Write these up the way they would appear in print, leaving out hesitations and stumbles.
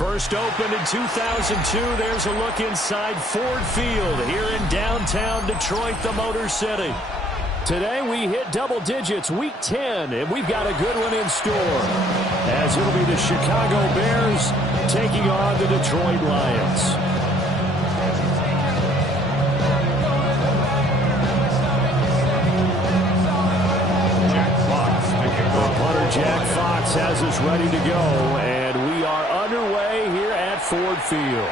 First opened in 2002. There's a look inside Ford Field here in downtown Detroit, the Motor City. Today we hit double digits, week 10, and we've got a good one in store, as it'll be the Chicago Bears taking on the Detroit Lions. Punter Jack Fox has us ready to go, and we are underway here at Ford Field.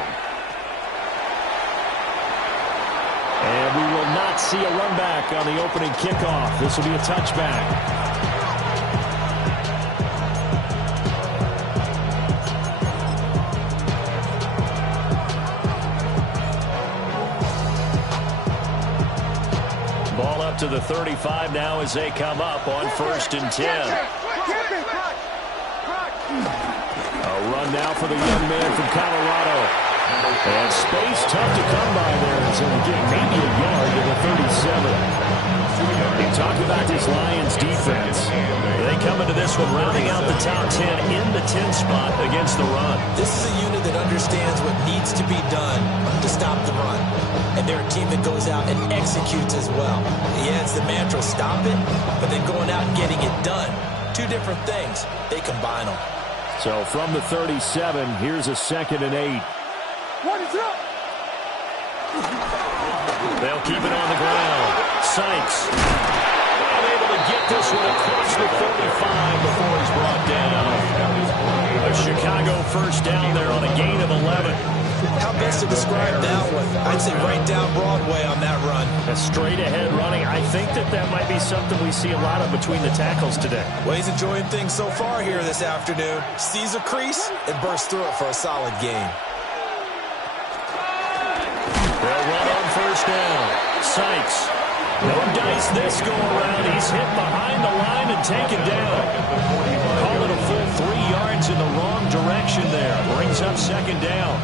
And we will not see a run back on the opening kickoff. This will be a touchback. Ball up to the 35 now as they come up on 1st and 10. A run now for the young man from Colorado. And space tough to come by there. So again, maybe a yard to the 37. You talk about this Lions defense. They come into this one rounding out the top 10 in the 10 spot against the run. This is a unit that understands what needs to be done to stop the run. And they're a team that goes out and executes as well. Yeah, it's the mantra, stop it, but then going out and getting it done. Two different things. They combine them. So from the 37, here's a 2nd and 8. They'll keep it on the ground. Sykes able to get this one across the 35 before he's brought down. A Chicago first down there on a gain of 11. How best to describe that one? I'd say right down Broadway on that run. A straight ahead running. I think that might be something we see a lot of between the tackles today. Well, he's enjoying things so far here this afternoon. Sees a crease and bursts through it for a solid gain. They'll run on 1st down. Sykes. No dice this go around. He's hit behind the line and taken down. Call it a full 3 yards in the wrong direction there. Brings up 2nd down.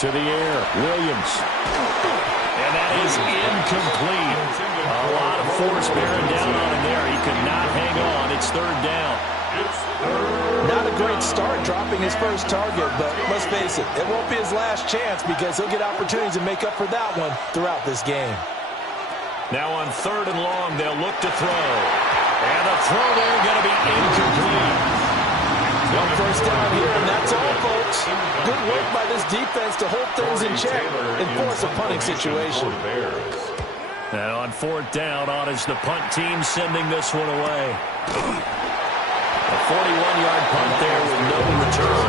To the air. Williams. And that is incomplete. A lot of force bearing down on him there. He could not hang on. It's 3rd down. Not a great start dropping his first target, but let's face it, it won't be his last chance because he'll get opportunities to make up for that one throughout this game. Now on 3rd and long, they'll look to throw. And the throw there going to be incomplete. One first down here, and that's all, folks. Good work by this defense to hold things in check and force a punting situation. And on 4th down, on is the punt team sending this one away. A 41-yard punt there with no return.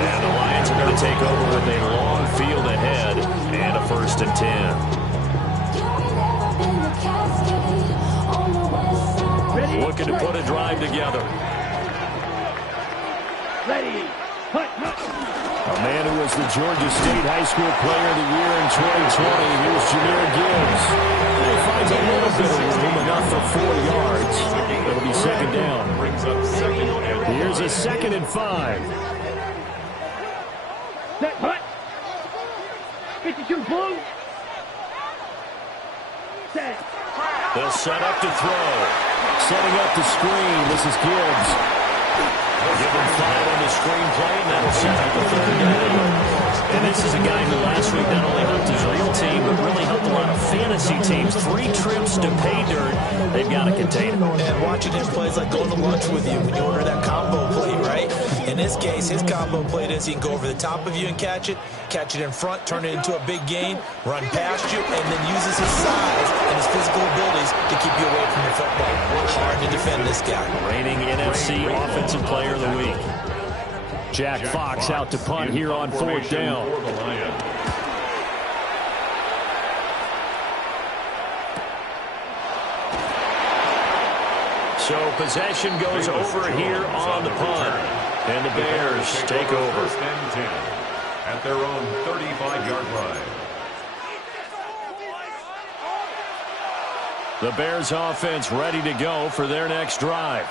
And the Lions are going to take over with a long field ahead and a 1st and 10. Looking to put a drive together. Ready. A man who was the Georgia State High School Player of the Year in 2020. Here's Jahmyr Gibbs. He finds a little bit of room, enough for 4 yards. It'll be 2nd down. Here's a 2nd and 5. Set, hut. 52 blue. Set. They'll set up to throw. Setting up the screen. This is Gibbs. Give him 5 on the screen play, and that'll set up the 3rd down. And this is a guy who last week not only helped his real team, but really helped a lot of fantasy teams. 3 trips to pay dirt. They've got to contain him. And watching him play is like going to lunch with you when you order that combo plate, right? In this case, his combo plate is he can go over the top of you and catch it in front, turn it into a big gain, run past you, and then uses his size and his physical abilities to keep you away from the football. Hard to defend this guy. Reigning NFC Offensive Player of the Week. Jack Fox out to punt here on 4th down. So possession goes over here on the punt. And the Bears take over. 1st and 10 at their own 35-yard line. The Bears offense ready to go for their next drive.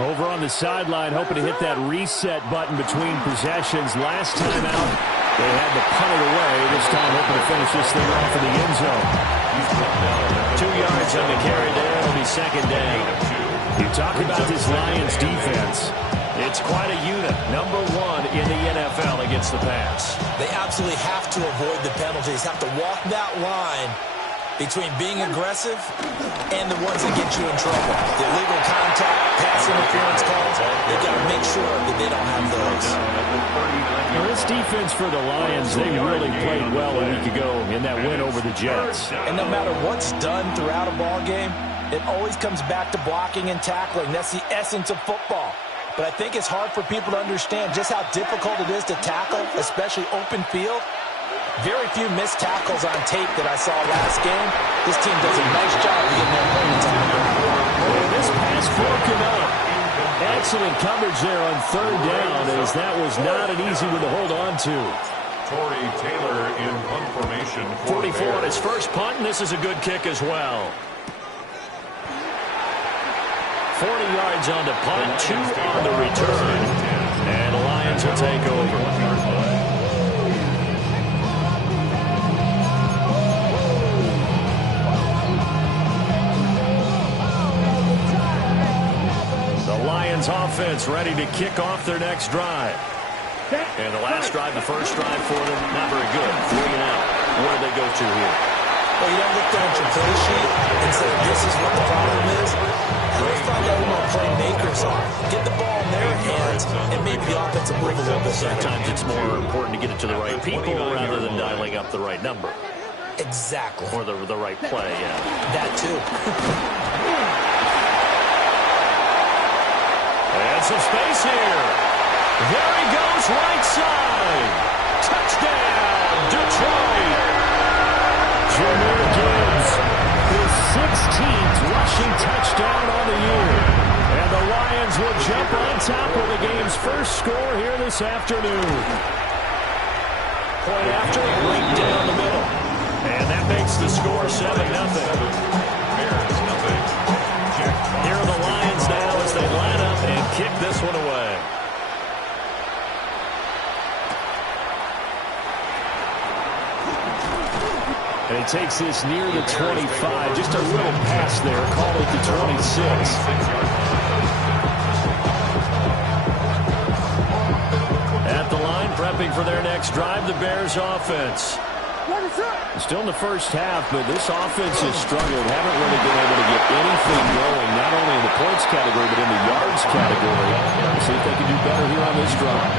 Over on the sideline, hoping to hit that reset button between possessions. Last time out, they had to punt it away. This time, hoping to finish this thing off in the end zone. 2 yards on the carry there. It'll be 2nd down. You talk about this Lions defense. It's quite a unit. Number 1 in the NFL against the pass. They absolutely have to avoid the penalties, have to walk that line between being aggressive and the ones that get you in trouble. The illegal contact, pass interference calls, they've got to make sure that they don't have those. Now, this defense for the Lions, they really played well a week ago in that win over the Jets. And no matter what's done throughout a ball game, it always comes back to blocking and tackling. That's the essence of football. But I think it's hard for people to understand just how difficult it is to tackle, especially open field. Very few missed tackles on tape that I saw last game. This team does a nice job of getting their opponents on the ground. This pass broken up. Excellent coverage there on 3rd down, as that was not an easy one to hold on to. Torrey Taylor in punt formation. 44 on his first punt, and this is a good kick as well. 40 yards on the punt, 2 on the return. And the Lions will take over. Lions offense ready to kick off their next drive. And the last drive, the first drive for them, not very good. 3 and out. Where do they go to here? Well, you don't look down at your play sheet and say, this is what the problem is. Let's find out who our playmakers are. Get the ball in their hands and maybe the offensive move a little bit. Sometimes it's more important to get it to the right people rather than dialing up the right number. Exactly. Or the right play, yeah. That too. And some space here. There he goes, right side. Touchdown, Detroit. Jahmyr Gibbs, his 16th rushing touchdown on the year. And the Lions will jump on top of the game's first score here this afternoon. Point after, right down the middle. And that makes the score 7-0. Here are the Lions now as they line up and kick this one away. And he takes this near the 25. Just a little pass there. Call it the 26. At the line, prepping for their next drive, the Bears offense. Still in the first half, but this offense has struggled. Haven't really been able to get anything going, not only in the points category, but in the yards category. We'll see if they can do better here on this drive.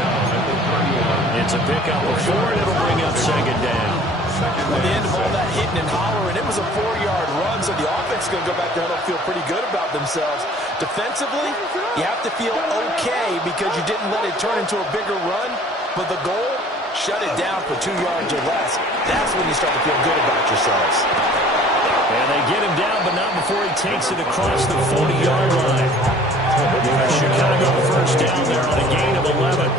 It's a pickup of 4, and it'll bring up 2nd down. At the end of all that hitting and hollering, it was a 4-yard run, so the offense is going to go back there and feel pretty good about themselves. Defensively, you have to feel okay because you didn't let it turn into a bigger run, but the goal, shut it down for 2 yards or less. That's when you start to feel good about yourselves. And they get him down, but not before he takes it across the 40-yard line. Chicago first down there on a gain of 11.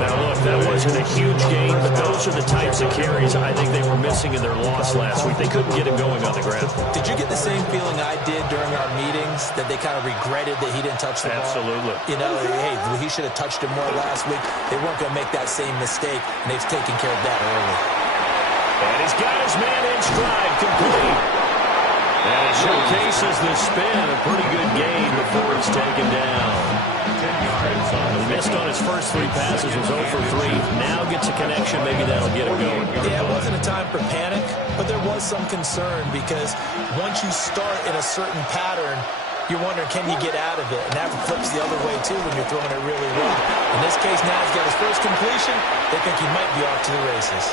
Now, look, that wasn't a huge gain, but those are the types of carries I think they were missing in their loss last week. They couldn't get him going on the ground. Did you get the same feeling I did during our meetings, that they kind of regretted that he didn't touch the ball? Absolutely. You know, hey, he should have touched him more last week. They weren't going to make that same mistake, and they've taken care of that early. And he's got his man in stride, complete. And it showcases the spin, a pretty good gain before it's taken down. He missed on his first 3 passes, was 0 for 3. Now gets a connection, maybe that'll get him going. Yeah, it wasn't a time for panic, but there was some concern because once you start in a certain pattern, you're wondering, can you get out of it? And that flips the other way, too, when you're throwing it really well. In this case, now he's got his first completion. They think he might be off to the races.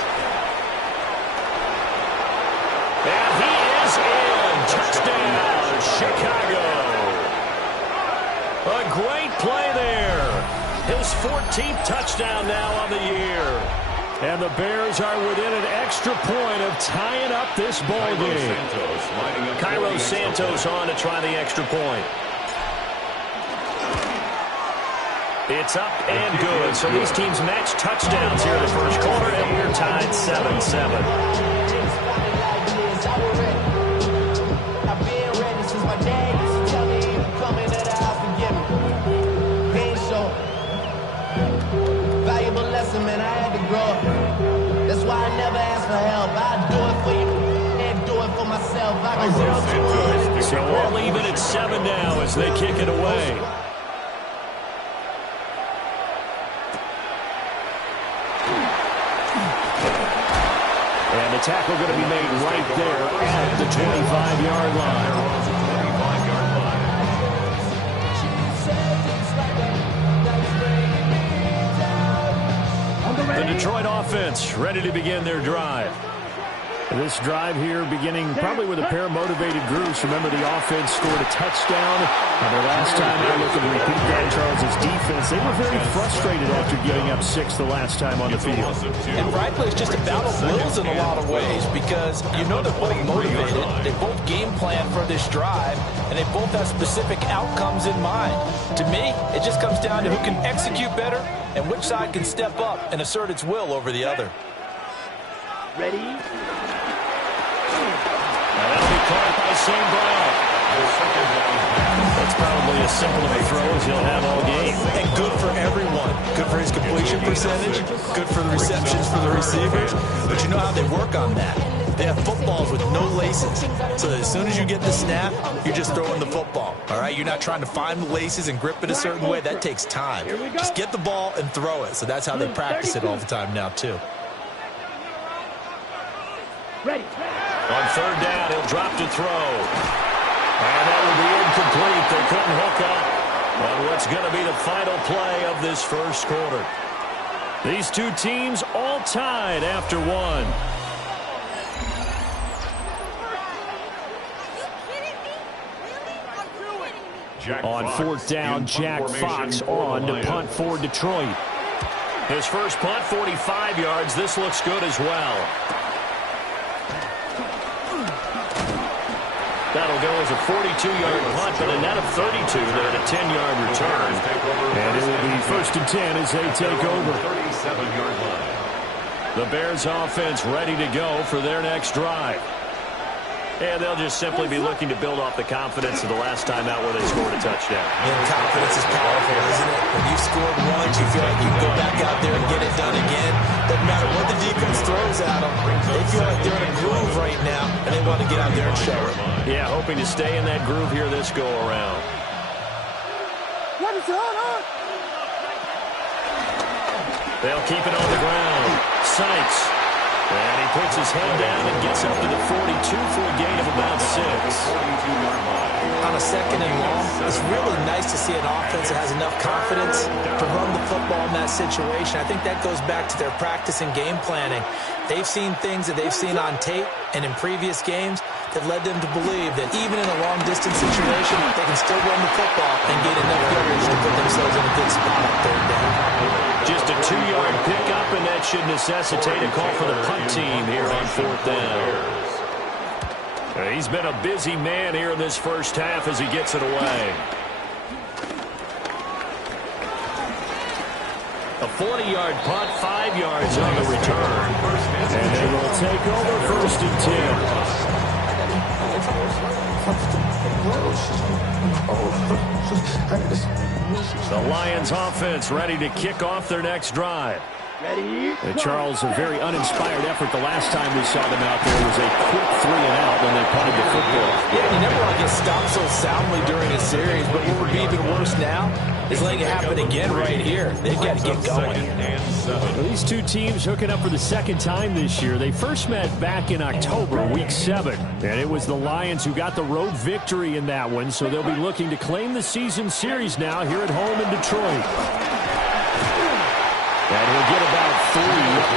And he is in. Touchdown, Chicago. A great play there. His 14th touchdown now on the year. And the Bears are within an extra point of tying up this ball game. Cairo Santos on to try the extra point. It's up and good. So these teams match touchdowns here in the first quarter, and we're tied 7-7. Man, I had to grow up. That's why I never ask for help. I do it for you and do it for myself. I go 0 to 1. So all still even at 7 now as they kick it away. And the tackle going to be made right there at the 25-yard line. The Detroit offense ready to begin their drive. This drive here beginning probably with a pair of motivated groups. Remember, the offense scored a touchdown. The last time they looked at the repeat that, Charles' defense, they were very frustrated after giving up 6 the last time on the field. And frankly, it's just a battle of wills in a lot of ways because you know they're both motivated. They both game plan for this drive, and they both have specific outcomes in mind. To me, it just comes down to who can execute better and which side can step up and assert its will over the other. Ready? And that'll be caught by St. Brown. That's probably as simple of a throw as he'll have all game. And good for everyone. Good for his completion percentage. Good for the receptions for the receivers. But you know how they work on that. They have footballs with no laces. So that as soon as you get the snap, you're just throwing the football. All right? You're not trying to find the laces and grip it a certain way. That takes time. Just get the ball and throw it. So that's how they practice it all the time now, too. Ready. On third down, he'll drop to throw. And that will be incomplete. They couldn't hook up on what's going to be the final play of this first quarter. These two teams all tied after one. On fourth down, Jack Fox on to punt for Detroit. His first punt, 45 yards. This looks good as well. That'll go as a 42-yard punt, but a net of 32 there at a 10-yard return. And it will be 1st and 10 as they take over. 37-yard line. The Bears offense ready to go for their next drive. And they'll just simply be looking to build off the confidence of the last time out where they scored a touchdown. And confidence is powerful, isn't it? When you've scored once, you feel like you can go back out there and get it done again. Doesn't matter what the defense throws at them. They feel like they're in a groove right now, and they want to get out there and show it. Yeah, hoping to stay in that groove here this go-around. What is going on? They'll keep it on the ground. Sykes. And he puts his head down and gets up to the 42 for a gain of about 6. On a second and long, it's really nice to see an offense that has enough confidence to run the football in that situation. I think that goes back to their practice and game planning. They've seen things that they've seen on tape and in previous games that led them to believe that even in a long-distance situation, they can still run the football and gain enough yardage to put themselves in a good spot on third down. Just a 2-yard pickup, and that should necessitate a call for the punt team here on fourth down. He's been a busy man here in this first half as he gets it away. A 40-yard punt, 5 yards on the return. And they will take over 1st and 10. The Lions offense ready to kick off their next drive. Ready. Charles, a very uninspired effort. The last time we saw them out there was a quick 3 and out when they punted the football. Yeah, you never want to get stopped so soundly during a series, but what would be even worse now is letting it happen again right here. They've got to get going. Well, these two teams hooking up for the second time this year. They first met back in October, week 7. And it was the Lions who got the road victory in that one, so they'll be looking to claim the season series now here at home in Detroit. And he'll get about 3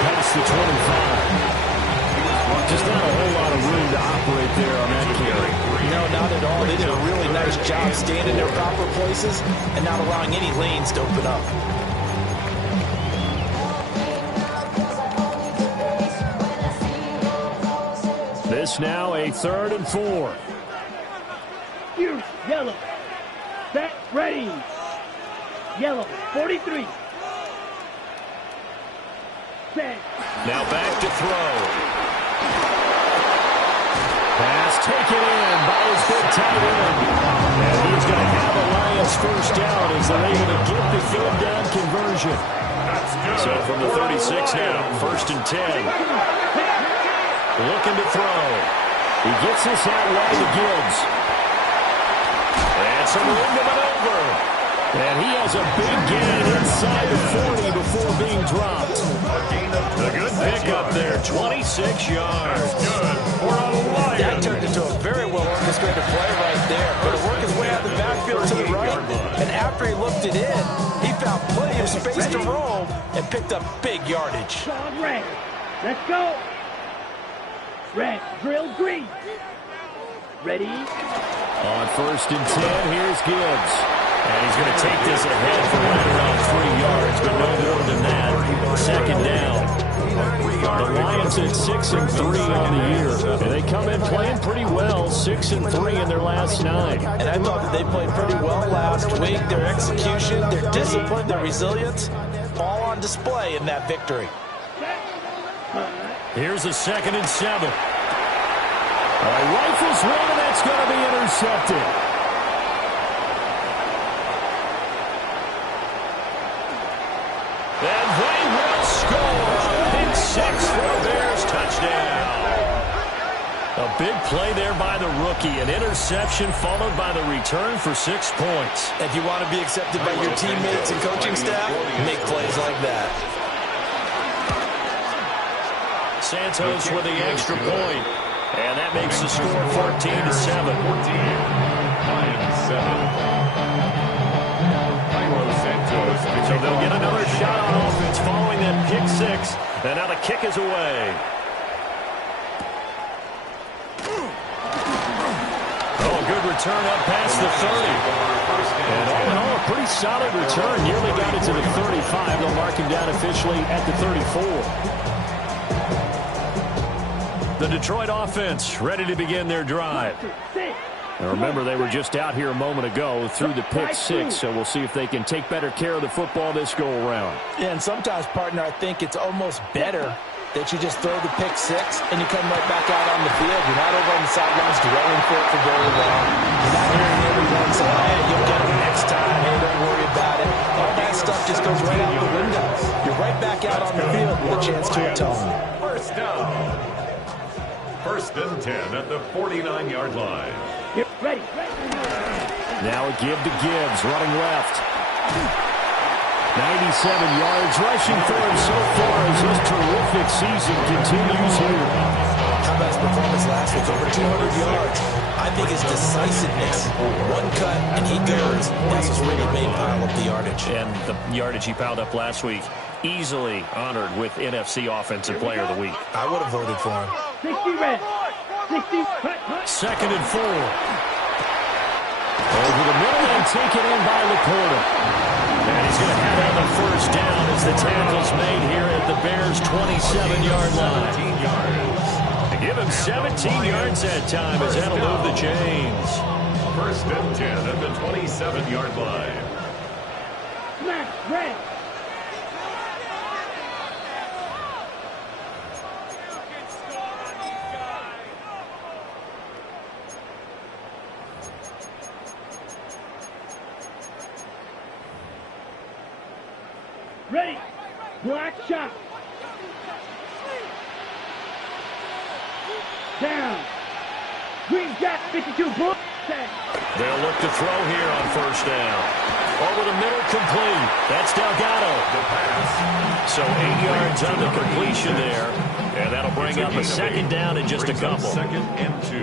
past the 25. Just not a whole lot of room to operate there on that carry. No, not at all. They did a really nice job staying in their proper places and not allowing any lanes to open up. This now a 3rd and 4. Use yellow. Set. Ready. Yellow. 43. Set. Now back to throw. Pass taken in by his big tight end. And he's going to have a Lions first down as they're able to get the third down conversion. So from the 36 now, 1st and 10. Looking to throw. He gets this out wide to Gibbs. some room to maneuver. And he has a big gain inside the 40 before being dropped. A good pickup there, 26 yards. Good for a Lion. That turned into a very well-orchestrated play right there. But to work his way out of the backfield to the right, and after he looked it in, he found plenty of space to roam and picked up big yardage. Red. Let's go. Red, drill green. Ready? On 1st and 10, here's Gibbs. And he's going to take this ahead for right around 3 yards, but no more than that. 2nd down. The Lions at 6-3 on the year. And they come in playing pretty well, 6-3 in their last 9. And I thought that they played pretty well last week. Their execution, their discipline, their resilience, all on display in that victory. Here's a 2nd and 7. Rifles one, and that's going to be intercepted. And they will score. Pick 6 for a Bears touchdown. A big play there by the rookie. An interception followed by the return for 6 points. If you want to be accepted by your teammates and coaching staff, make plays like that. Santos with the extra point. And that makes the score 14-7. 14, Lions 7. So they'll get another shot on offense following that pick 6. And now the kick is away. Oh, a good return up past the 30. And all in all, a pretty solid return. Nearly got it to the 35. They'll mark him down officially at the 34. The Detroit offense ready to begin their drive. Now remember, they were just out here a moment ago through the pick 6, so we'll see if they can take better care of the football this go-around. Yeah, and sometimes, partner, I think it's almost better that you just throw the pick 6 and you come right back out on the field. You're not over on the sidelines dwelling for it for very long. You're not hearing everyone say, hey, you'll get it next time. Hey, don't worry about it. All that stuff just goes right out the window. You're right back out on the field with a chance to atone. First down. 1st and 10 at the 49-yard line. Ready. Now a give to Gibbs, running left. 97 yards rushing for him so far as his terrific season continues here. How about his performance last week? Over 200 yards. I think his decisiveness. One cut, and he goes. That's what's really made pile up the yardage. And the yardage he piled up last week, easily honored with NFC Offensive Player of the Week. I would have voted for him. 60 red. 60 cut. 2nd and 4. Over the middle and taken in by Laporta. And he's going to have on the 1st down as the tackle's made here at the Bears' 27-yard line. 17 yards. To give him 17 yards that time as that'll move the chains. 1st and 10 at the 27-yard line. Smash red. Ready. Black shot. Down. Green jack, 52 bull. They'll look to throw here on 1st down. Over the middle, complete. That's Delgado. So 8 yards on the completion there. And that'll bring up a 2nd down in just a couple. 2nd and 2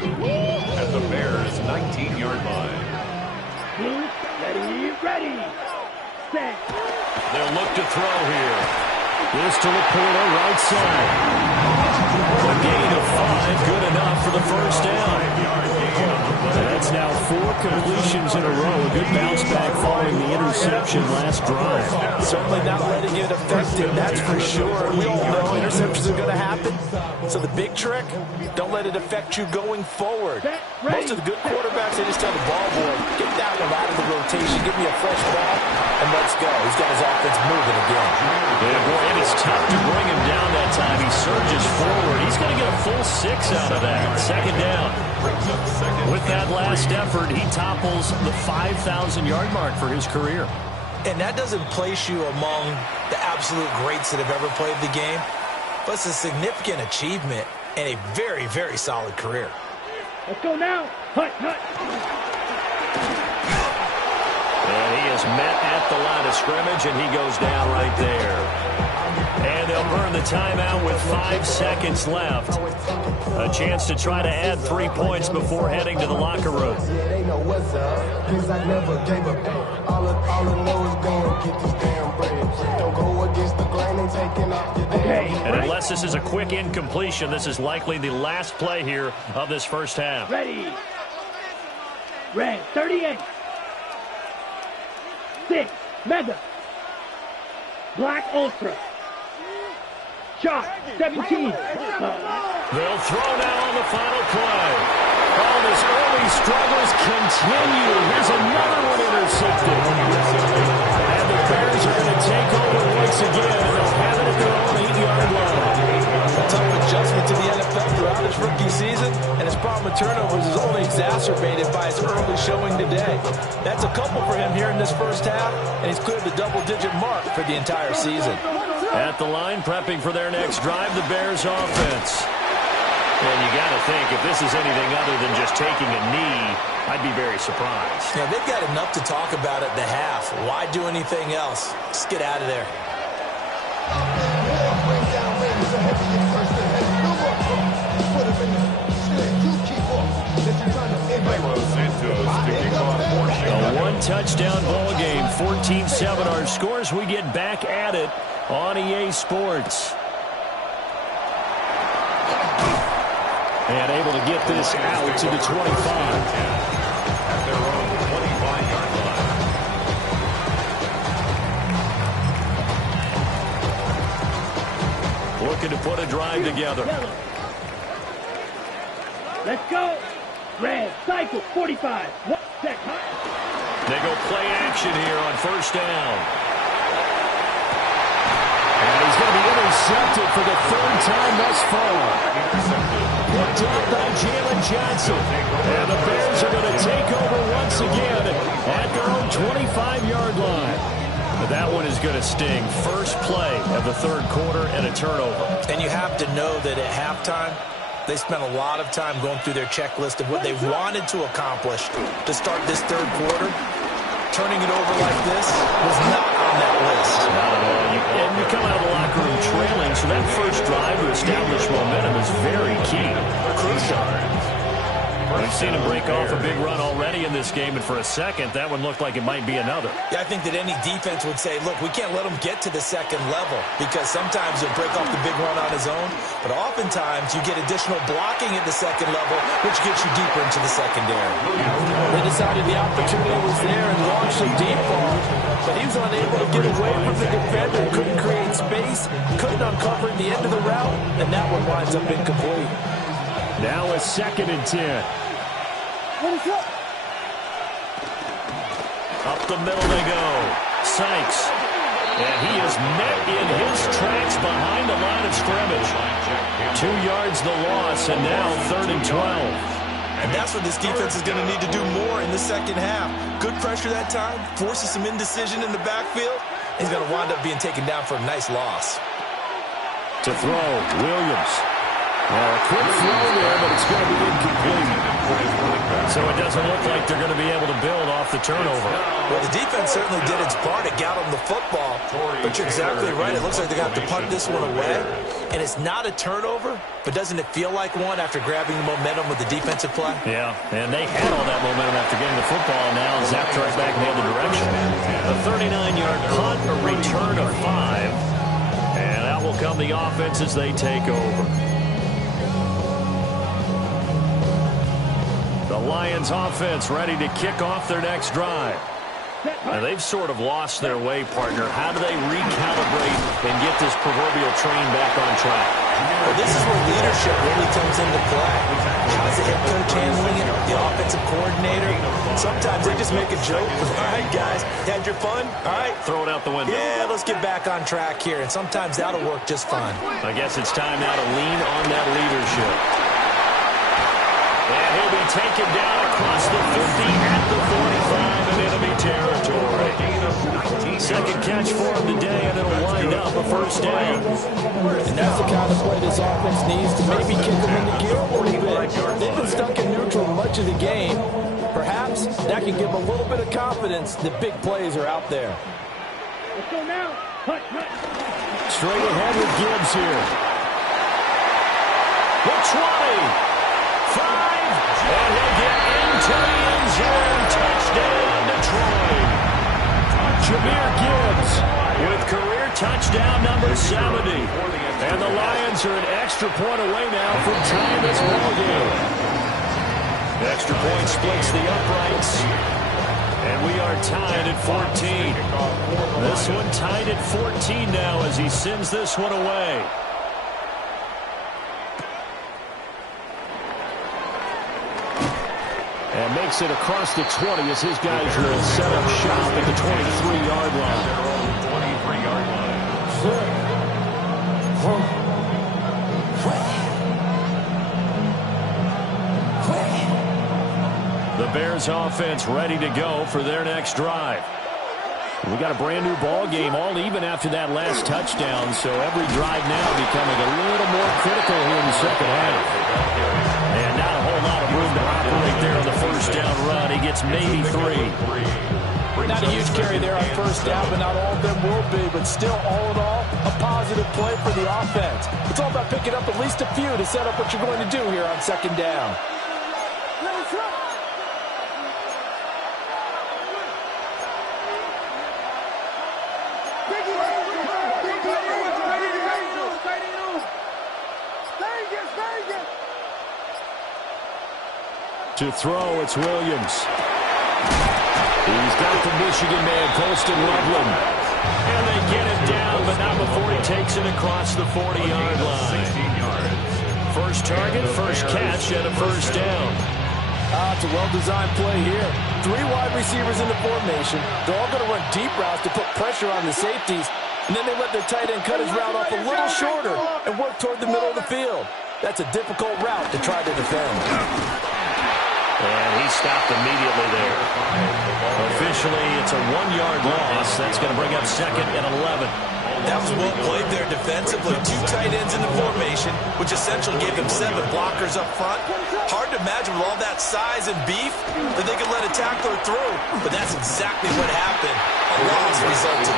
at the Bears' 19-yard line. Ready. Set. They'll look to throw here. This to Laporta, right side. A gain of 5, good enough for the 1st down. That's now 4 completions in a row. A good bounce back following the interception last drive. Certainly not letting it affect him, that's for sure. We all know interceptions are going to happen. So the big trick, don't let it affect you going forward. Most of the good quarterbacks, they just tell the ball boy, get that one out of the rotation, give me a fresh ball, and let's go. He's got his offense moving again. Yeah, boy, and it's tough to bring him down that time. He surges forward. He's going to get a full 6 out of that. 2nd down. With that last effort, he topples the 5,000-yard mark for his career. And that doesn't place you among the absolute greats that have ever played the game, but it's a significant achievement and a very, very solid career. Let's go now. Hut. at the line of scrimmage, and he goes down right there. And they'll burn the timeout with 5 seconds left. A chance to try to add 3 points before heading to the locker room. And unless this is a quick incompletion, this is likely the last play here of this first half. Ready. Red, 38. 6, Mega. Black Ultra. Shot, 17. They'll throw now on the final play. All his early struggles continue. Here's another one intercepted. And the Bears are going to take over once again, and they'll have it at their own 8-yard line. A tough adjustment to the NFL throughout his rookie season, and his problem with turnovers is only exacerbated by his early showing today. That's a couple for him here in this first half, and he's cleared the double-digit mark for the entire season. At the line, prepping for their next drive, the Bears offense. And you got to think, if this is anything other than just taking a knee, I'd be very surprised. Yeah, they've got enough to talk about at the half. Why do anything else? Just get out of there. A one-touchdown ball game, 14-7 our scores. We get back at it on EA Sports. And able to get this out to the 25. At their own 25-yard line. Looking to put a drive together. Let's go. Red, cycle, 45. 1 sec. They go play action here on first down. And he's going to be intercepted for the 3rd time thus far. Picked up by Jalen Johnson. And the Bears are going to take over once again at their own 25-yard line. But that one is going to sting. First play of the 3rd quarter and a turnover. And you have to know that at halftime, they spent a lot of time going through their checklist of what they wanted to accomplish to start this 3rd quarter. Turning it over like this was not on that list. Not at all. And you come out of the locker room trailing, so that first drive to establish momentum is very key. Crucial. We've seen him break off a big run already in this game, and for a second, that one looked like it might be another. Yeah, I think that any defense would say, look, we can't let him get to the 2nd level, because sometimes he'll break off the big run on his own, but oftentimes you get additional blocking at the 2nd level, which gets you deeper into the secondary. They decided the opportunity was there and launched him deep ball, but he was unable to get away from the defender, couldn't create space, couldn't uncover the end of the route, and that one winds up incomplete. Now a 2nd and 10. Up the middle they go. Sykes. And he is met in his tracks behind the line of scrimmage. 2 yards the loss, and now 3rd and 12. And that's what this defense is going to need to do more in the 2nd half. Good pressure that time, forces some indecision in the backfield. He's going to wind up being taken down for a nice loss. To throw, Williams. Well, a quick throw there, but it's going to be incomplete. So it doesn't look like they're going to be able to build off the turnover. Well, the defense certainly did its part to get them the football. But you're exactly right. It looks like they're going to have to punt this one away. And it's not a turnover, but doesn't it feel like one after grabbing the momentum with the defensive play? Yeah, and they had all that momentum after getting the football, and now zapped right back in the other direction. A 39-yard punt, a return of 5. And out will come the offense as they take over. The Lions offense ready to kick off their next drive. Now, they've sort of lost their way, partner. How do they recalibrate and get this proverbial train back on track? Well, this is where leadership really comes into play. How's the head coach handling it? The offensive coordinator? Sometimes they just make a joke. All right, guys, had your fun? All right. Throw it out the window. Yeah, let's get back on track here. And sometimes that'll work just fine. I guess it's time now to lean on that leadership. And he'll be taken down across the 50 at the 45 and enemy territory. 2nd catch for him today, and it'll wind up a first down. And that's the kind of play this offense needs to maybe kick them into gear a little bit. They've been stuck in neutral much of the game. Perhaps that can give them a little bit of confidence that big plays are out there. Let's go now. Hut. Straight ahead with Gibbs here. The 20. 5. And he'll get into the end zone. Touchdown, Detroit. Jahmyr Gibbs with career touchdown number 70. And the Lions are an extra point away now from tying this ball game. The extra point splits the uprights. And we are tied at 14. This one tied at 14 now as he sends this one away. And makes it across the 20 as his guys will set up shop at the 23-yard line. 23-yard line. The Bears offense ready to go for their next drive. We got a brand new ball game, all even after that last touchdown, so every drive now becoming a little more critical here in the second half. And not a whole lot of room to operate there on the first down run. He gets maybe 3. Not a huge carry there on first down, but not all of them will be. But still, all in all, a positive play for the offense. It's all about picking up at least a few to set up what you're going to do here on second down. To throw, it's Williams. He's got the Michigan man, Colston Loveland. And they get it down, but not before he takes it across the 40-yard line. First target, first catch, and a first down. It's a well-designed play here. 3 wide receivers in the formation. They're all going to run deep routes to put pressure on the safeties. And then they let their tight end cut his route off a little shorter and work toward the middle of the field. That's a difficult route to try to defend. And he stopped immediately there. Officially, it's a 1-yard loss. That's going to bring up second and 11. That was well played there defensively. 2 tight ends in the formation, which essentially gave them 7 blockers up front. Hard to imagine with all that size and beef that they could let a tackler through. But that's exactly what happened. A loss resulted.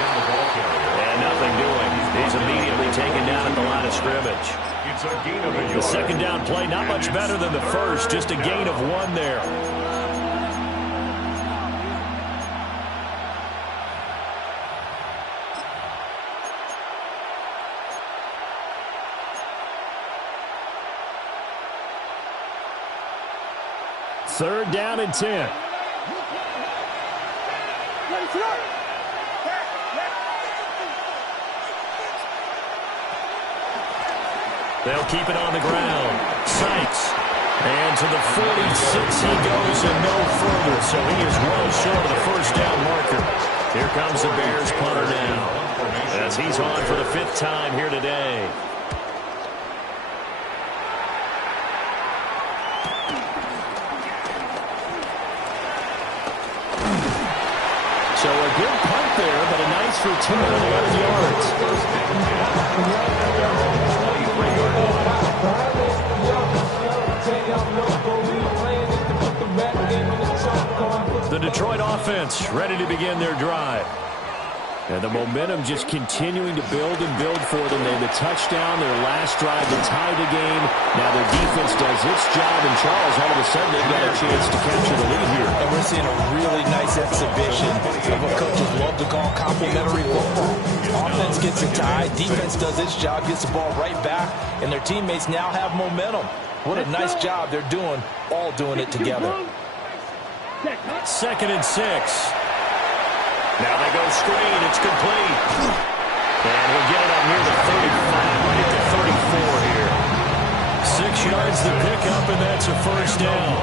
And nothing doing. He's immediately taken down at the line of scrimmage. The second down play, not much better than the first, just a gain of 1 there. Third down and 10. They'll keep it on the ground. Sykes. And to the 46 he goes and no further. So he is well short of the first down marker. Here comes the Bears punter now, as he's on for the 5th time here today. So a good punt there, but a nice return of 11 yards. The Detroit offense ready to begin their drive. And the momentum just continuing to build and build for them. They had the touchdown, their last drive to tie the game. Now their defense does its job, and Charles, all of a sudden, they've got a chance to capture the lead here. And we're seeing a really nice exhibition of what coaches love to call complementary football. Offense gets a tie, defense does its job, gets the ball right back, and their teammates now have momentum. What a nice job they're doing, all doing it together. Second and 6. Now they go screen. It's complete. And we'll get it up near the 35, right at the 34 here. 6 yards to pick up, and that's a first down.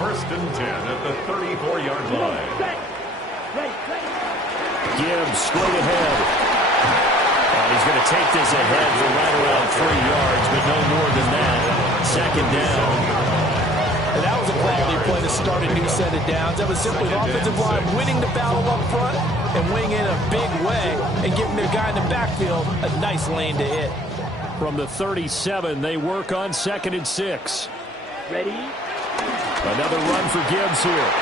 First and 10 at the 34-yard line. Gibbs straight ahead. And he's going to take this ahead for right around 3 yards, but no more than that. Second down. And that was a quality play to start a new set of downs. That was simply the offensive line winning the battle up front and winning in a big way and giving their guy in the backfield a nice lane to hit. From the 37, they work on second and 6. Ready? Another run for Gibbs here.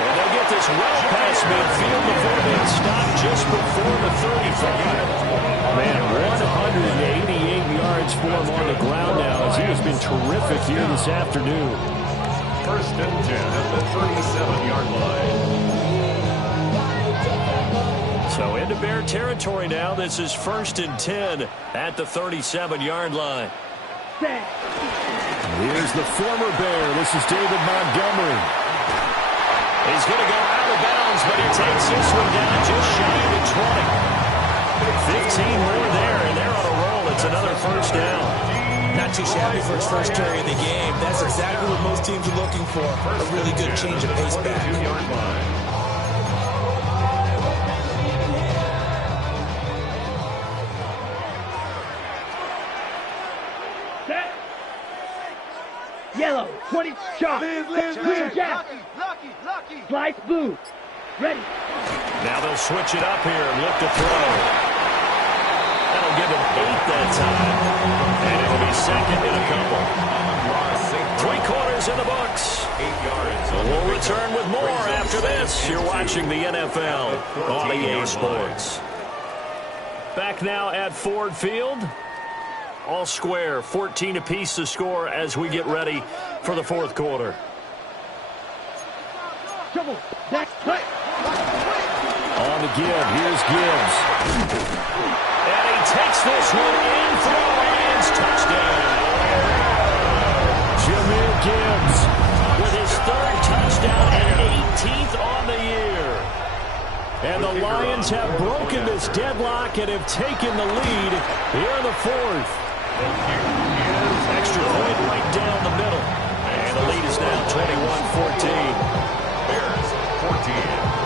And they'll get this well past midfield before being stopped just before the 35. Man, 188 yards for him on the ground now as he has been terrific here this afternoon. First and 10 at the 37-yard line. So into Bear territory now. This is first and 10 at the 37-yard line. Here's the former Bear. This is David Montgomery. He's going to go out of bounds, but he takes this one down just shy of the 20. 15 more there, and they're on a roll. It's another first down. Not too shabby for his first carry of the game. That's exactly what most teams are looking for. A really good change of pace back. Set. Yellow, 20, shot. Green, jack. Slice blue. Ready. Now they'll switch it up here and look to throw. That'll give him 8 that time. And it'll be second in a couple. 3 quarters in the books. 8 yards. We'll return with more after this. You're watching the NFL on EA Sports. Back now at Ford Field. All square, 14 apiece to score as we get ready for the fourth quarter. Trouble. Back. Cut. On the give, here's Gibbs. And he takes this one in for the Lions touchdown. Jahmyr Gibbs with his 3rd touchdown and 18th on the year. And the Lions have broken this deadlock and have taken the lead here in the 4th. Extra point right down the middle. And the lead is now 21-14. Bears 14.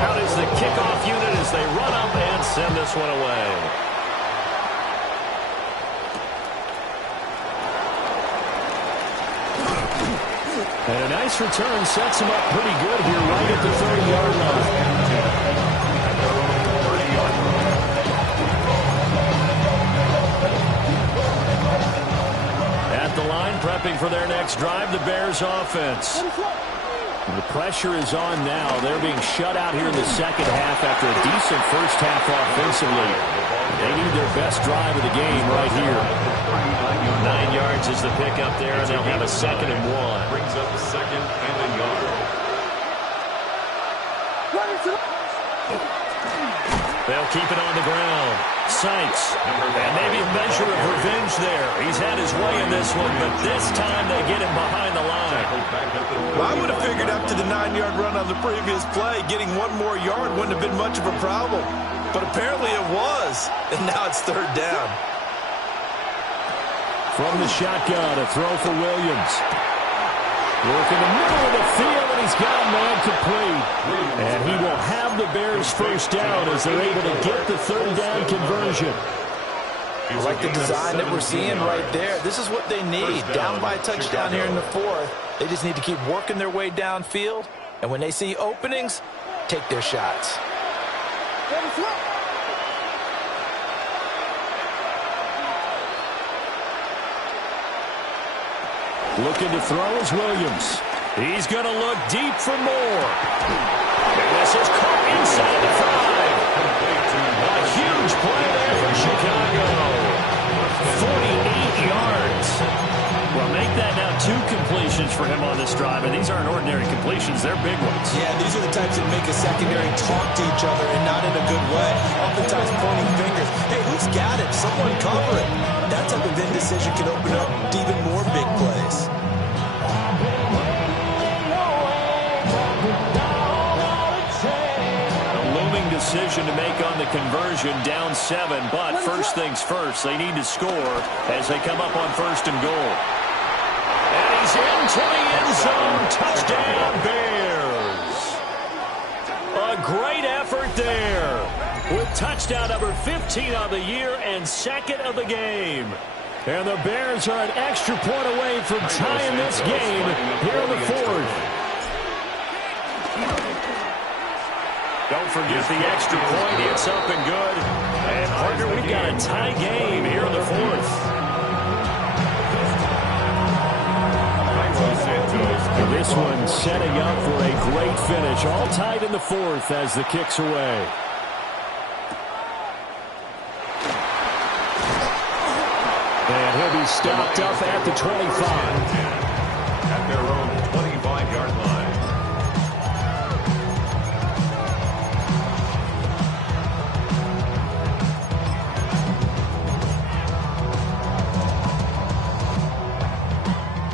Out is the kickoff unit as they run up and send this one away. And a nice return sets him up pretty good here right at the 30-yard line. At the line, prepping for their next drive, the Bears offense. The pressure is on now. They're being shut out here in the second half after a decent first half offensively. They need their best drive of the game right here. 9 yards is the pickup there, and they'll have a 2nd and 1. Brings up 2nd and a yard. They'll keep it on the ground. Sykes. And maybe a measure of revenge there. He's had his way in this one, but this time they get him behind the line. Well, I would have figured up to the 9-yard run on the previous play. Getting 1 more yard wouldn't have been much of a problem. But apparently it was. And now it's 3rd down. From the shotgun, a throw for Williams. Work in the middle of the field, and he's got a man complete. And he will have the Bears first down as they're able to get the 3rd down conversion. I like the design that we're seeing right there. This is what they need. Down by a touchdown here in the 4th. They just need to keep working their way downfield. And when they see openings, take their shots. Looking to throw is Williams. He's going to look deep for more. And this is caught inside the 5. A huge play there for Chicago. 48 yards. Well, make that now 2 completions for him on this drive. And these aren't ordinary completions. They're big ones. Yeah, these are the types that make a secondary talk to each other and not in a good way. Oftentimes pointing fingers. Hey, who's got it? Someone cover it. That type of indecision can open up even more big plays. Decision to make on the conversion, down 7, but first things first, they need to score as they come up on 1st and goal. And he's into the end zone. Touchdown, Bears. A great effort there with touchdown number 15 of the year and 2nd of the game. And the Bears are an extra point away from tying this game here in the 4th. Don't forget the extra point. It's up and good. And, partner, we've got a tie game here in the 4th. Santos This one setting up for a great finish. All tied in the fourth as the kick's away. And he'll be stopped up at the 25. At their own 25-yard line.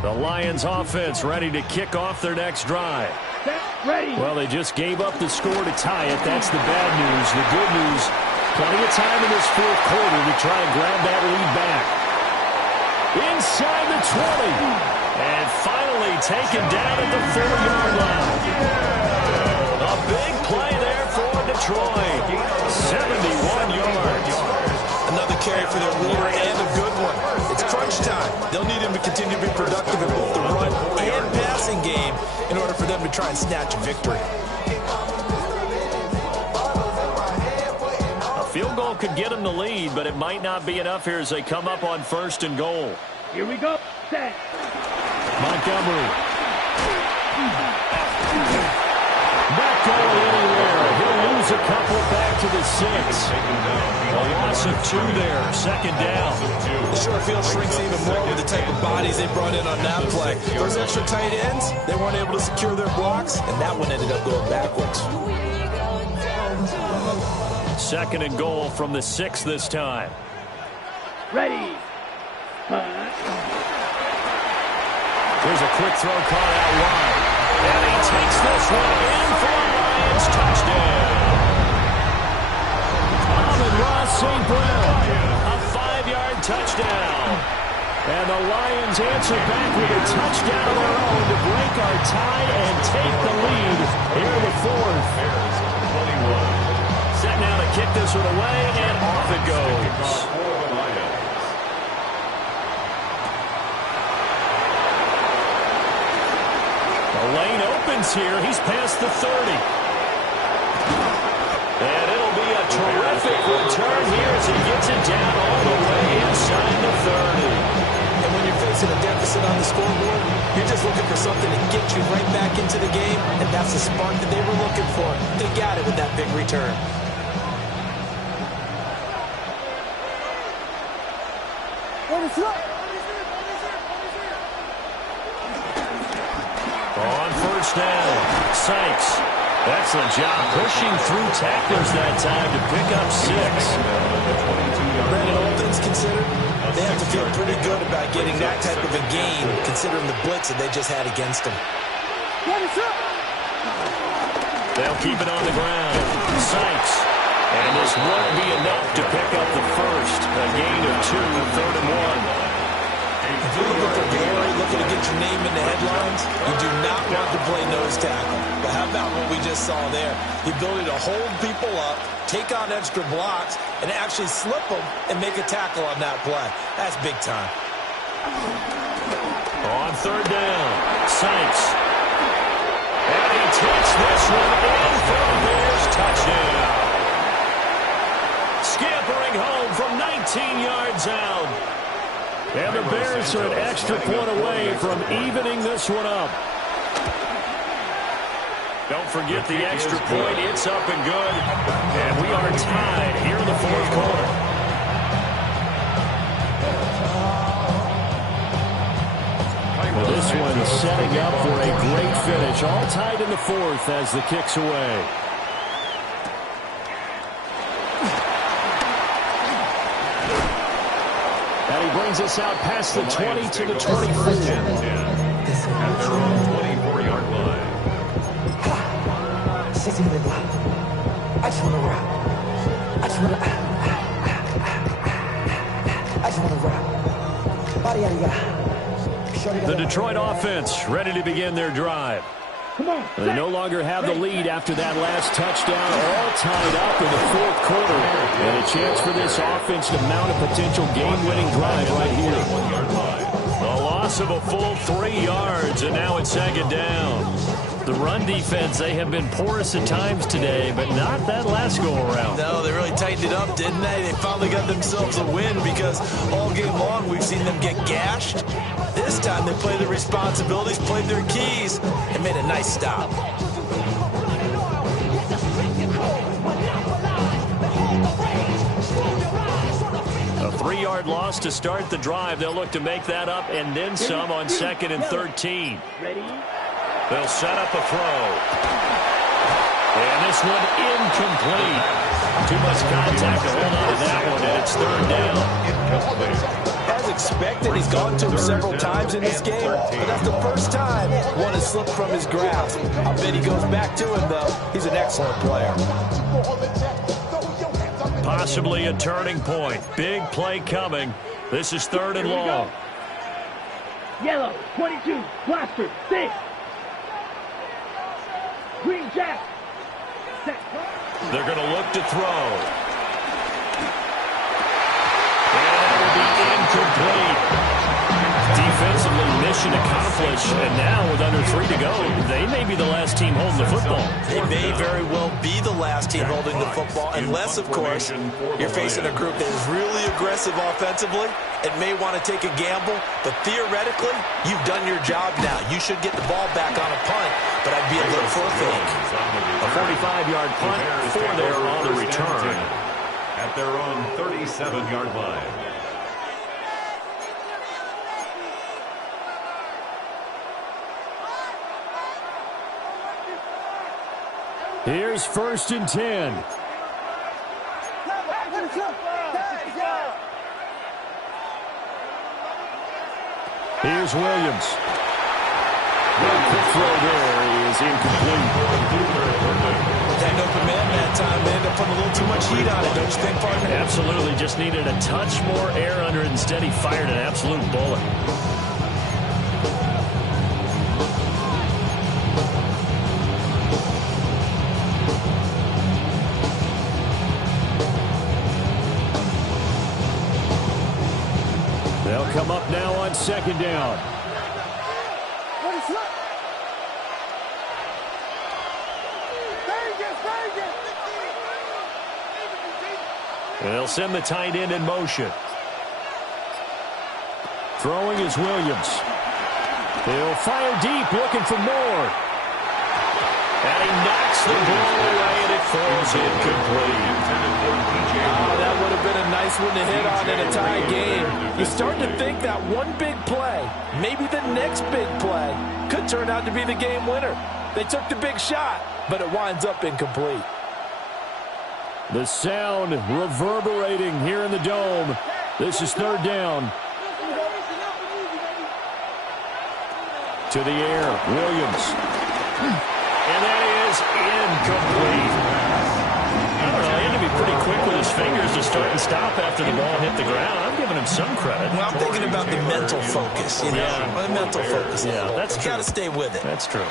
The Lions offense ready to kick off their next drive. Ready. Well, they just gave up the score to tie it. That's the bad news. The good news, plenty of time in this fourth quarter to try and grab that lead back. Inside the 20. And finally taken down at the 4-yard line. A big play there for Detroit. 71 yards. Another carry for their leader and a good one. It's crunch time. They'll need him to continue to be productive in both the run and passing game in order for them to try and snatch a victory. A field goal could get them the lead, but it might not be enough here as they come up on 1st and goal. Here we go. Set. Montgomery. Not going anywhere. He'll lose a couple back to the 6. A loss of 2 there. 2nd down. The short field shrinks even more with the type of bodies they brought in on that play. Those extra tight ends, they weren't able to secure their blocks, and that one ended up going backwards. 2nd and goal from the 6 this time. Ready. Here's a quick throw caught out wide. And he takes this one in for a Lions touchdown. Amon-Ra St. Brown, a 5-yard touchdown. And the Lions answer back with a touchdown of their own to break our tie and take the lead here in the 4th. Set now to kick this one away, and off it goes. The lane opens here. He's past the 30. And it'll be a terrific return here as he gets it down all the way inside the 30. And when you're facing a deficit on the scoreboard, you're just looking for something to get you right back into the game, and that's the spark that they were looking for. They got it with that big return. On 1st down, Sykes. Excellent job pushing through tacklers that time to pick up 6. Brandon, all things considered, they have to feel pretty good about getting that type of a gain, considering the blitz that they just had against them. They'll keep it on the ground. Sykes. And this won't be enough to pick up the first. A gain of 2, 3rd and 1. If you're looking for glory, looking to get your name in the headlines, you do not want to play nose tackle. But how about what we just saw there? The ability to hold people up, take on extra blocks, and actually slip them and make a tackle on that play. That's big time. On 3rd down, Sykes. And he takes this one in for a Bears touchdown. Scampering home from 19 yards out. And the Bears are an extra point away from evening this one up. Don't forget the extra point. It's up and good. And we are tied here in the 4th quarter. Well, this one setting up for a great finish. All tied in the 4th as the kick's away. And he brings us out past the 20 to the 24. At their own 24-yard line. I just want to rock. I just want to rock. Body out of The Detroit offense ready to begin their drive. They no longer have the lead after that last touchdown, all tied up in the 4th quarter. And a chance for this offense to mount a potential game-winning drive right here. A loss of a full 3 yards, and now it's 2nd down. The run defense, they have been porous at times today, but not that last go-around. No, they really tightened it up, didn't they? They finally got themselves a win because all game long we've seen them get gashed. This time they played their responsibilities, played their keys, and made a nice stop. A 3-yard loss to start the drive. They'll look to make that up and then some on 2nd and 13. They'll set up a throw. And this one incomplete. Too much contact to hold on to that one, and it's 3rd down. As expected, he's gone to him several times in this game, but that's the first time one has slipped from his grasp. I bet he goes back to him, though. He's an excellent player. Possibly a turning point. Big play coming. This is 3rd and long. Yellow, 22, Blaster, 6. Green Jack. Set. They're going to look to throw. And that will be incomplete. Defensively, mission accomplished. And now with under 3 to go, they may be the last team holding the football. They may very well be the last team holding the football, unless, of course, you're facing a group that is really aggressive offensively and may want to take a gamble. But theoretically, you've done your job now. You should get the ball back on a punt, but I'd be a little fake. A 45-yard punt for there on the return. At their own 37-yard line. Here's 1st and 10. Here's Williams. The throw there is incomplete. That open man that time, they ended up putting a little too much heat on it, don't you think, partner? Absolutely. Just needed a touch more air under it. Instead, he fired an absolute bullet. They'll come up now on 2nd down. They'll send the tight end in motion. Throwing is Williams. He'll fire deep, looking for more. And he knocks the ball away, and it falls incomplete. That would have been a nice one to hit on in a tie game. You start to think that one big play, maybe the next big play, could turn out to be the game winner. They took the big shot, but it winds up incomplete. The sound reverberating here in the dome. This is 3rd down. To the air, Williams. And that is incomplete. I don't know, he had to be pretty quick with his fingers to start and stop after the ball hit the ground. I'm giving him some credit. Well, I'm thinking about the mental focus, you know. Yeah. The mental focus. Yeah, that's true. Got to stay with it. That's true.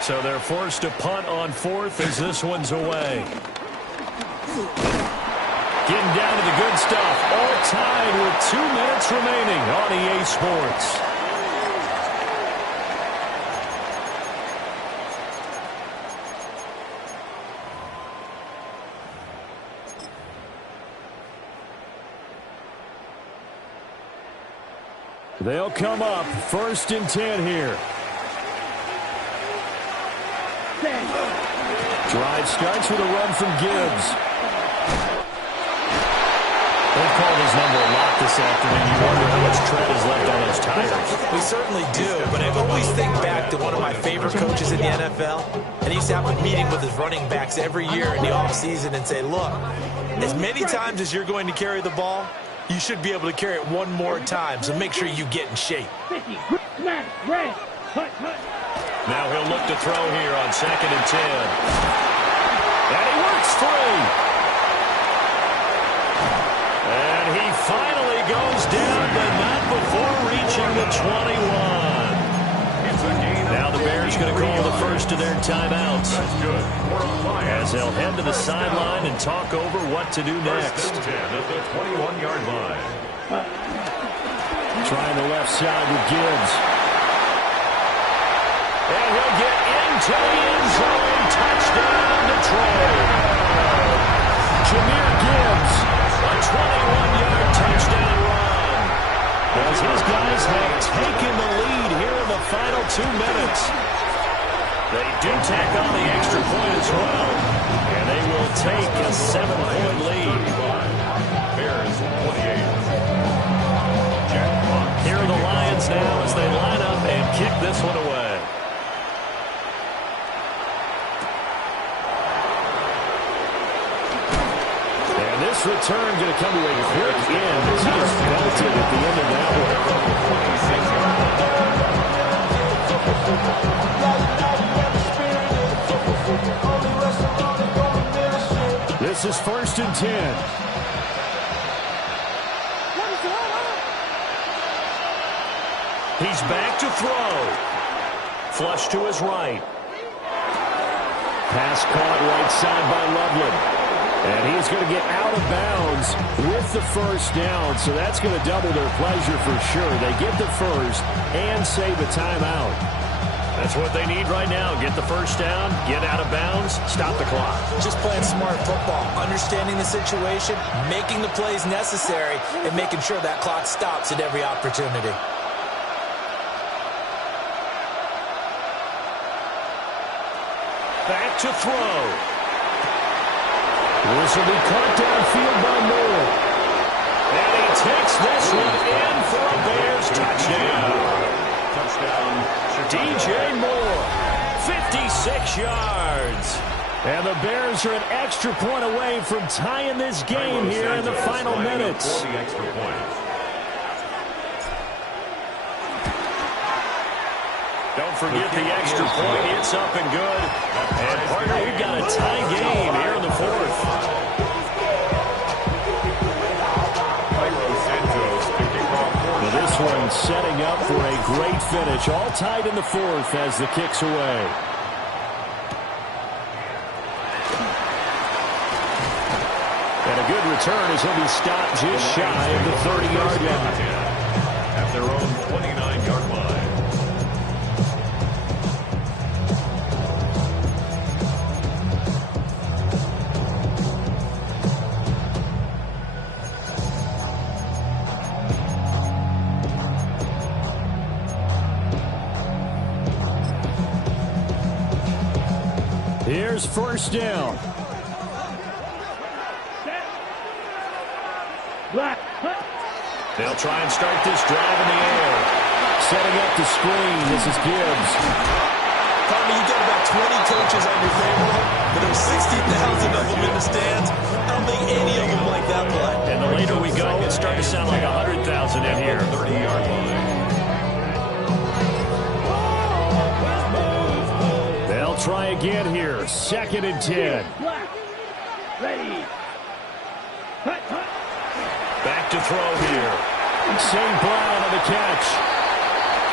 So they're forced to punt on 4th as this one's away. Getting down to the good stuff. All tied with 2 minutes remaining on EA Sports. They'll come up 1st and 10 here. Drive starts with a run from Gibbs. They've called his number a lot this afternoon. You wonder how much tread is left on those tires. We certainly do, but I always think back to one of my favorite coaches in the NFL, and he used to have a meeting with his running backs every year in the offseason and say, look, as many times as you're going to carry the ball, you should be able to carry it one more time, so make sure you get in shape. Now he'll look to throw here on 2nd and 10. And he works free. And he finally goes down, but not before reaching the 21. Now the Bears going to call the first of their timeouts as they'll head to the sideline and talk over what to do next. 10 at the 21-yard line. Trying the left side with Gibbs. And he'll get into the end zone. Touchdown, Detroit. Jahmyr Gibbs, a 21-yard touchdown run. As his guys have taken the lead here in the final 2 minutes. They do tack on the extra point as well. And they will take a 7-point lead. Bears 28. Here are the Lions now as they line up and kick this one away. And this return going to come to a quick end as he is belted at the end of that one. This is 1st and 10. He's back to throw. Flush to his right. Pass caught right side by Loveland. And he's going to get out of bounds with the first down. So that's going to double their pleasure for sure. They get the first and save a timeout. That's what they need right now. Get the first down, get out of bounds, stop the clock. Just playing smart football, understanding the situation, making the plays necessary, and making sure that clock stops at every opportunity. Back to throw. This will be caught downfield by Moore. And he takes this one in for a Bears touchdown. Touchdown, DJ Moore, 56 yards. And the Bears are an extra point away from tying this game here in the final minutes. 40 extra points. Don't forget the extra point. It's up and good. And, partner, we've got a tie game here in the 4th. Well, this one setting up for a great finish. All tied in the 4th as the kick's away. And a good return as he'll be stopped just shy of the 30-yard line. At their own 29-yard line. Here's 1st down. They'll try and start this drive in the air. Setting up the screen. This is Gibbs. Tommy, you got about 20 coaches on your payroll, but there's 60,000 of them in the stands. I don't think any of them like that play. And the later we go, it's starting to sound like 100,000 in here. 30-yard line. They'll try again here. 2nd and 10. Ready. Back to throw here. St. Brown on the catch.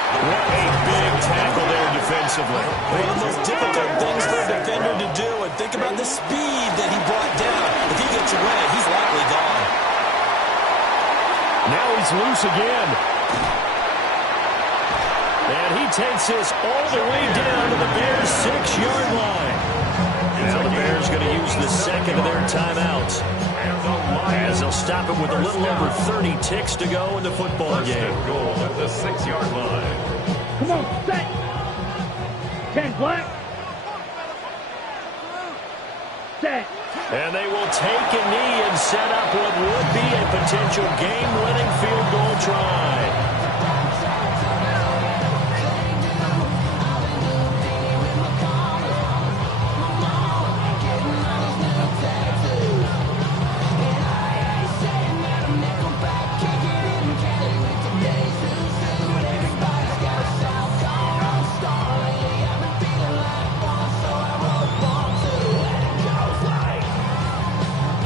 What a big tackle there defensively. One of the most difficult things for a defender to do, and think about the speed that he brought down. If he gets away, he's likely gone. Now he's loose again. And he takes this all the way down to the Bears' 6-yard line. Now the Bears going to use the second of their timeouts, as they'll stop it with a little over 30 ticks to go in the football game. Goal at the 6-yard line. Come on, set. 10 black. Set. And they will take a knee and set up what would be a potential game-winning field goal try.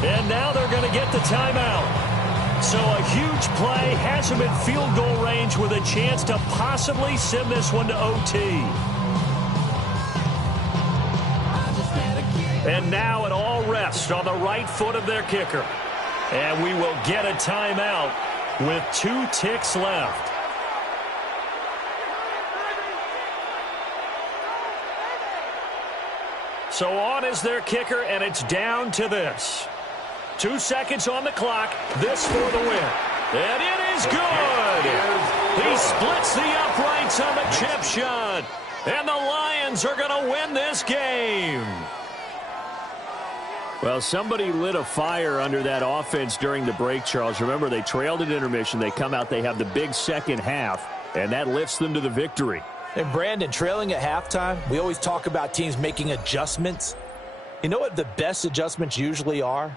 And now they're going to get the timeout. So a huge play has him in field goal range with a chance to possibly send this one to OT. And now it all rests on the right foot of their kicker. And we will get a timeout with 2 ticks left. So on is their kicker, and it's down to this. 2 seconds on the clock. This for the win. And it is good. He splits the uprights on the chip shot. And the Lions are going to win this game. Well, somebody lit a fire under that offense during the break, Charles. Remember, they trailed at intermission. They come out, they have the big second half, and that lifts them to the victory. And Brandon, trailing at halftime, we always talk about teams making adjustments. You know what the best adjustments usually are?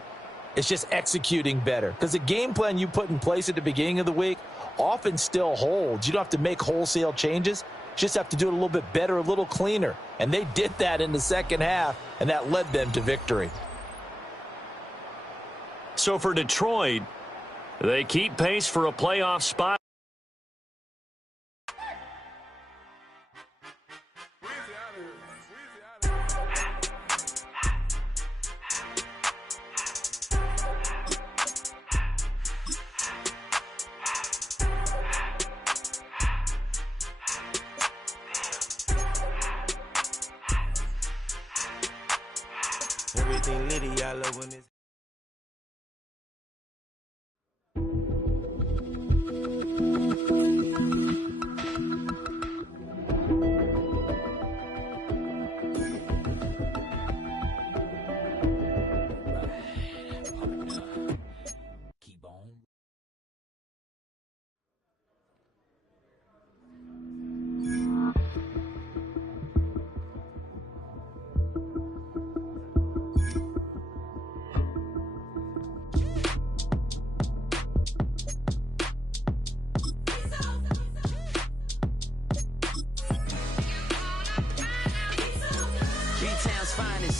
It's just executing better. Because the game plan you put in place at the beginning of the week often still holds. You don't have to make wholesale changes. You just have to do it a little bit better, a little cleaner. And they did that in the second half, and that led them to victory. So for Detroit, they keep pace for a playoff spot. Everything litty, I love when it's...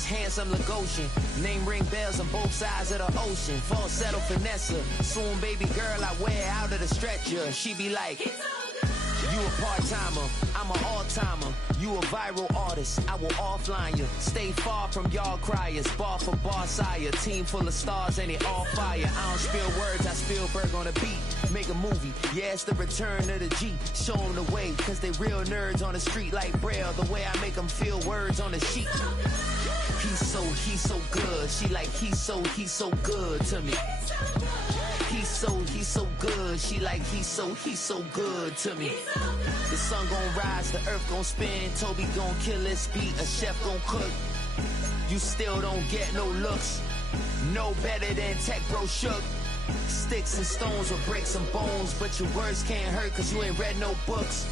Handsome Lagosian, name ring bells on both sides of the ocean. Falsetto finesse, soon baby girl I wear out of the stretcher. She be like, you a part-timer, I'm an all-timer. You a viral artist, I will offline you. Stay far from y'all criers, bar for bar sire. Team full of stars and they all fire. I don't spill words, I spill Berg on a beat. Make a movie, yeah, it's the return of the G. Show them the way, cause they real nerds on the street like Braille. The way I make them feel words on the sheet. He's so good. She like, he's so good to me. He's so good. She like, he's so good to me. The sun gon' rise, the earth gon' spin. Toby gon' kill this beat, a chef gon' cook. You still don't get no looks. No better than Tech Bro Shook. Sticks and stones will break some bones, but your words can't hurt cause you ain't read no books.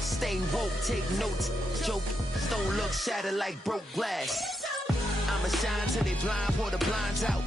Stay woke, take notes, joke. Don't look shattered like broke glass. I'ma shine till they blind, pour the blinds out.